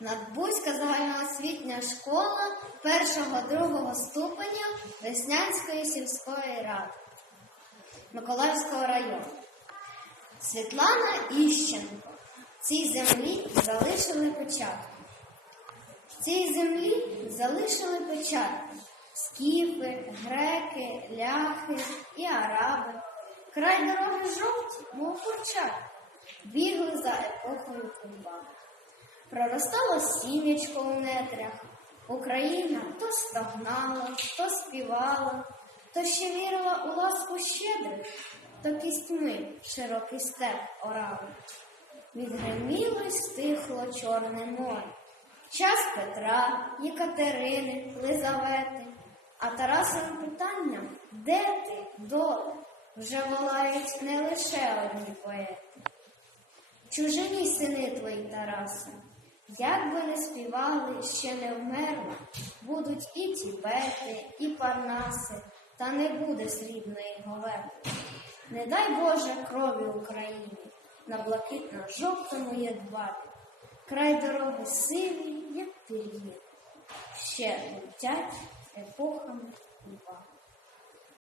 Надбузька загальноосвітня школа першого-другого ступеня Веснянської сільської ради Миколаївського району. Світлана Іщенко. Цій землі залишили печатку. В цій землі залишили печатки. Скіфи, греки, ляхи і араби. Край дороги жовті, мов курчак, бігли за епохою кумба. Проростало сім'ячко у нетрях. Україна то стогнала, то співала, то ще вірила у ласку щедрих, то кістьми широкий степ орали. Відгриміло й стихло Чорне море. Час Петра, Єкатерини, Лизавети. А Тарасовим питанням де ти, доле? Вже волають не лише одні поети. Чужині сини твої, Тарасе, як би не співали, ще не вмерли, будуть і тібети, і парнаси, та не буде срібної говерти. Не дай Боже крові Україні, на блакитно-жовтому є дбати, край дороги сиві, як пір'їн, ще летять епохами.